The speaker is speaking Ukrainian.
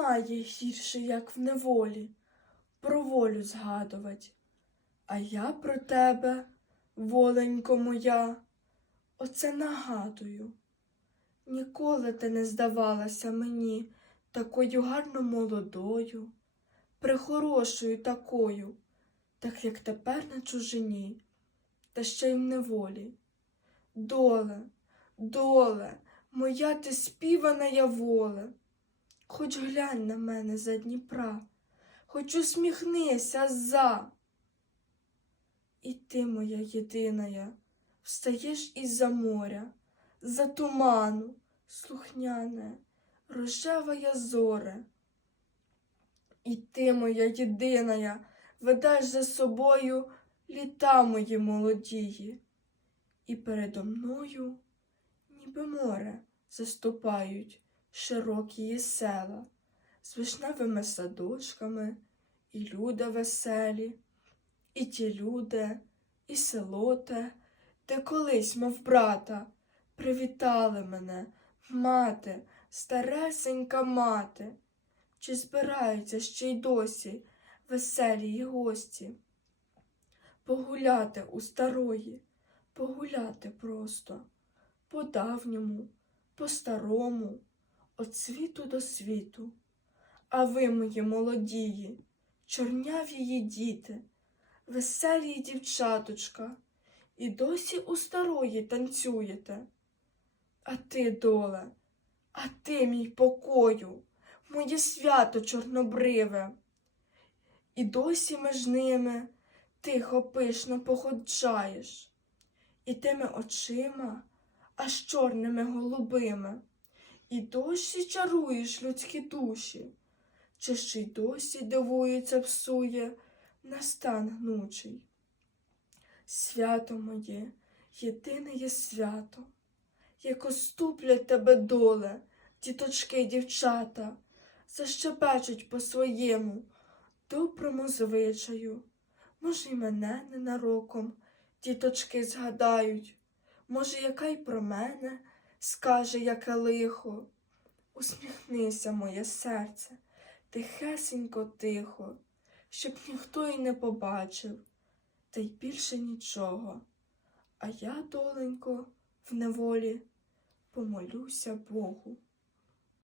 немає гірше, як в неволі, про волю згадувать. А я про тебе, воленько моя, оце нагадую. Ніколи ти не здавалася мені такою гарно молодою, прихорошою такою, так як тепер на чужині, та ще й в неволі. Доле, доле, моя ти співана я воле, хоч глянь на мене за Дніпра, хоч усміхнися за. І ти, моя єдиная, встаєш із-за моря, за туману, слухняне, рожевая зоре. І ти, моя єдиная, ведеш за собою літа мої молодії, і передо мною, ніби море, заступають широкі села з вишневими садочками, і люди веселі, і ті люди, і село те, де колись, мов брата, привітали мене, мати, старесенька мати. Чи збираються ще й досі веселі й гості? Погуляти у старої, погуляти просто, по давньому, по старому, от світу до світу. А ви, мої молодії, чорняві її діти, веселі дівчаточка, і досі у старої танцюєте. А ти, доле, а ти, мій покою, моє свято чорнобриве. І досі між ними тихо пишно походжаєш, і тими очима, аж чорними голубими, і досі чаруєш людські душі, чи ще й досі дивується псує на стан гнучий. Свято моє, єдине є свято, як оступлять тебе доле, діточки дівчата, защебечуть по своєму доброму звичаю. Може, й мене ненароком діточки згадають, може, яка й про мене скаже, яке лихо. Усміхнися, моє серце, тихесенько, тихо, щоб ніхто й не побачив, та й більше нічого. А я, доленько, в неволі помолюся Богу.